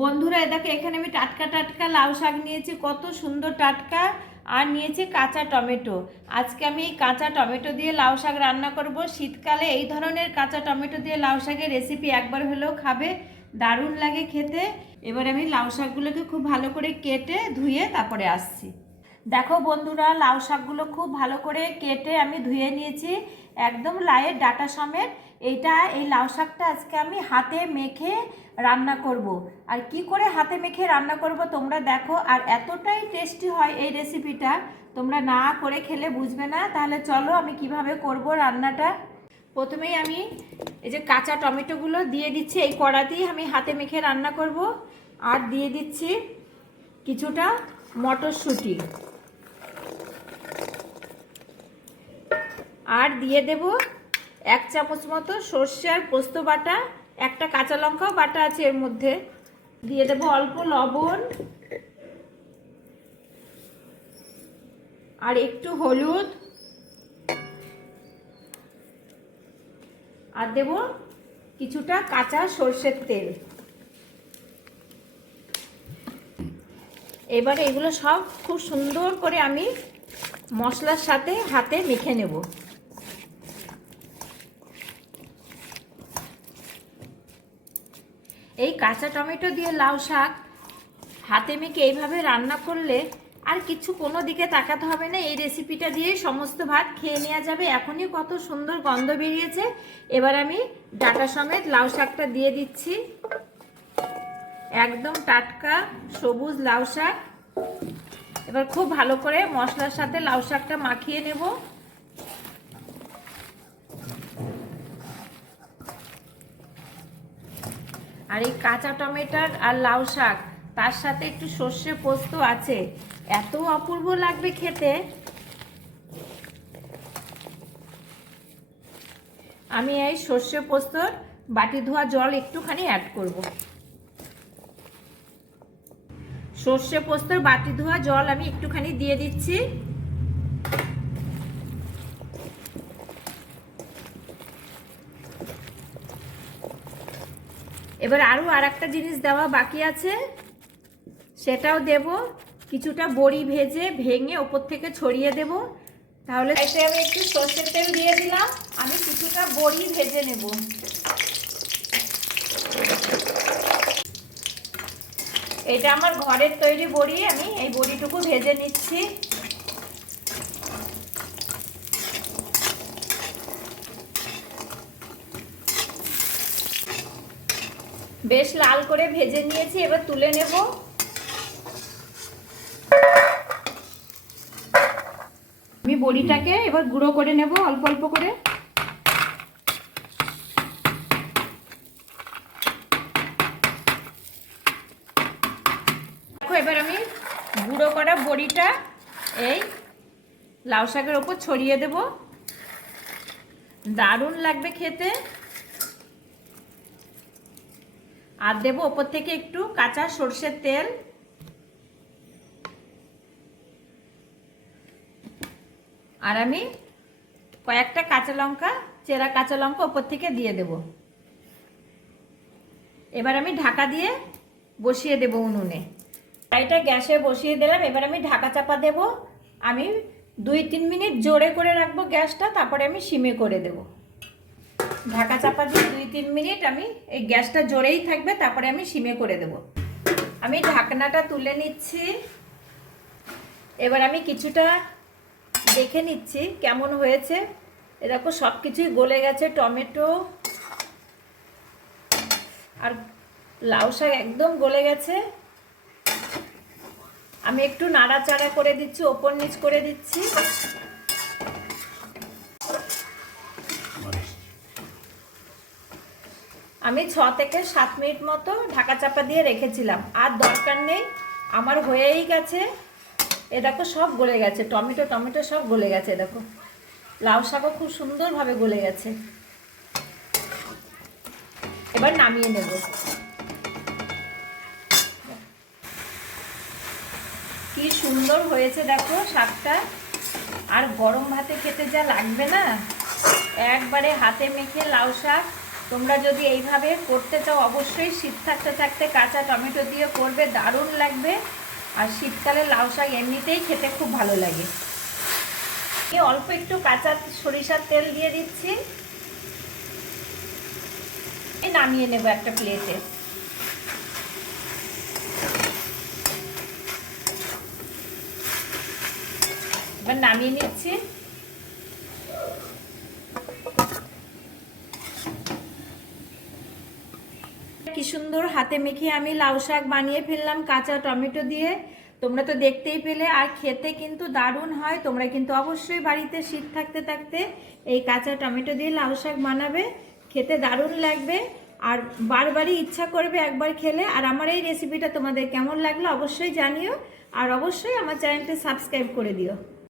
বন্ধুরা এ দেখো এখানে আমি টাটকা টাটকা লাউ শাক নিয়েছি, কত সুন্দর টাটকা। আর নিয়েছি কাঁচা টমেটো। আজকে আমি এই কাঁচা টমেটো দিয়ে লাউ শাক রান্না করব। শীতকালে এই ধরনের কাঁচা টমেটো দিয়ে লাউ শাকের রেসিপি একবার হলেও খাবে, দারুণ লাগে খেতে। এবার আমি লাউ শাকগুলোকে খুব ভালো করে কেটে ধুয়ে তারপরে আসছি। দেখো বন্ধুরা, লাউ শাকগুলো খুব ভালো করে কেটে আমি ধুয়ে নিয়েছি, একদম লায়ের ডাটা সমেত। এইটা, এই লাউ শাকটা আজকে আমি হাতে মেখে রান্না করব। আর কি করে হাতে মেখে রান্না করব তোমরা দেখো, আর এতটাই টেস্টি হয় এই রেসিপিটা তোমরা না করে খেলে বুঝবে না। তাহলে চলো আমি কীভাবে করব রান্নাটা। প্রথমেই আমি এই যে কাঁচা টমেটোগুলো দিয়ে দিচ্ছি, এই কড়াতেই আমি হাতে মেখে রান্না করব। আর দিয়ে দিচ্ছি কিছুটা মটরশুঁটি। আর দিয়ে দেব এক চামচ মতো সর্ষে আর পোস্ত বাটা, একটা কাঁচা লঙ্কাও বাটা আছে এর মধ্যে। দিয়ে দেব অল্প লবণ আর একটু হলুদ। আর দেব কিছুটা কাঁচা সর্ষের তেল। এবারে এগুলো সব খুব সুন্দর করে আমি মশলার সাথে হাতে মেখে নেব। এই কাঁচা টমেটো দিয়ে লাউ শাক হাতে মেখে এইভাবে রান্না করলে আর কিছু কোনো দিকে তাকাতে হবে না। এই রেসিপিটা দিয়ে সমস্ত ভাত খেয়ে নেওয়া যাবে। এখনই কত সুন্দর গন্ধ বেরিয়েছে। এবার আমি ডাটা সমেত লাউ শাকটা দিয়ে দিচ্ছি। একদম টাটকা সবুজ লাউ শাক। এবার খুব ভালো করে মশলার সাথে লাউ শাকটা মাখিয়ে নেব। আর এই কাঁচা টমেটোর আর লাউ শাক, তার সাথে একটু সর্ষে পোস্ত আছে। এত অপূর্ব লাগবে খেতে। আমি এই সর্ষে পোস্তর বাটি ধোয়া জল একটুখানি অ্যাড করব। সর্ষে পোস্তর বাটি ধোয়া জল আমি একটুখানি দিয়ে দিচ্ছি। এবার আরও আর একটা জিনিস দেওয়া বাকি আছে। সেটাও দেব। কিছুটা বড়ি ভেজে, ভেঙে ওপর থেকে ছড়িয়ে দেব। তাহলে আমি একটু সর্ষের তেল দিয়ে দিলাম। আমি কিছুটা বড়ি ভেজে নেব। এটা আমার ঘরের তৈরি বড়ি। আমি এই বড়িটুকু ভেজে নিচ্ছি। বেশ লাল করে ভেজে নিয়েছি, এবার তুলে নেব। আমি বড়িটাকে এবার গুঁড়ো করে নেব, অল্প অল্প করে। এবার আমি গুঁড়ো করা বড়িটা এই লাউ শাকের ওপর ছড়িয়ে দেব। দারুণ লাগবে খেতে। আর দেবো ওপর থেকে একটু কাঁচা সর্ষের তেল। আর আমি কয়েকটা কাঁচা লঙ্কা, চেরা কাঁচা লঙ্কা ওপর থেকে দিয়ে দেব। এবার আমি ঢাকা দিয়ে বসিয়ে দেব উনুনে। কড়াইটা গ্যাসে বসিয়ে দিলাম, এবার আমি ঢাকা চাপা দেব। আমি দুই তিন মিনিট জোরে করে রাখব গ্যাসটা, তারপরে আমি সিমে করে দেবো। ঢাকা চাপা দিয়ে দুই, তিন মিনিট আমি এই গ্যাসটা জোরেই থাকবে, তারপরে আমি সিমে করে দেব। আমি ঢাকনাটা তুলে নিচ্ছি। এবার আমি কিছুটা দেখে নিচ্ছি কেমন হয়েছে। এরকম সব কিছুই গলে গেছে, টমেটো আর লাউ শাক একদম গলে গেছে। আমি একটু নাড়াচাড়া করে দিচ্ছি, ওপর নিচ করে দিচ্ছি। আমি ছ থেকে সাত মিনিট মতো ঢাকা চাপা দিয়ে রেখেছিলাম। আর দরকার নেই, আমার হয়েই গেছে। এ দেখো সব গলে গেছে, টমেটো টমেটো সব গলে গেছে, দেখো। লাউ শাকও খুব সুন্দরভাবে গলে গেছে। এবার নামিয়ে নেব। কি সুন্দর হয়েছে দেখো শাকটা। আর গরম ভাতে খেতে যা লাগবে না। একবারে হাতে মেখে লাউ শাক। তোমরা যদি এইভাবে করতে চাও, অবশ্যই শীত থাকতে থাকতে কাঁচা টমেটো দিয়ে করবে, দারুণ লাগবে। আর শীতকালে লাউ শাক এমনিতেই খেতে খুব ভালো লাগে। আমি অল্প একটু কাঁচা সরিষার তেল দিয়ে দিচ্ছি। নামিয়ে নেব একটা প্লেটে। এবার নামিয়ে নিচ্ছি কি সুন্দর হাতে মেখে আমি লাউ শাক বানিয়ে ফেললাম, কাঁচা টমেটো দিয়ে। তোমরা তো দেখতেই পেলে, আর খেতে কিন্তু দারুণ হয়। তোমরা কিন্তু অবশ্যই বাড়িতে শীত থাকতে থাকতে এই কাঁচা টমেটো দিয়ে লাউ শাক বানাবে। খেতে দারুণ লাগবে। আর বারবারই ইচ্ছা করবে একবার খেলে। আর আমার এই রেসিপিটা তোমাদের কেমন লাগল অবশ্যই জানিও। আর অবশ্যই আমার চ্যানেলটি সাবস্ক্রাইব করে দিও।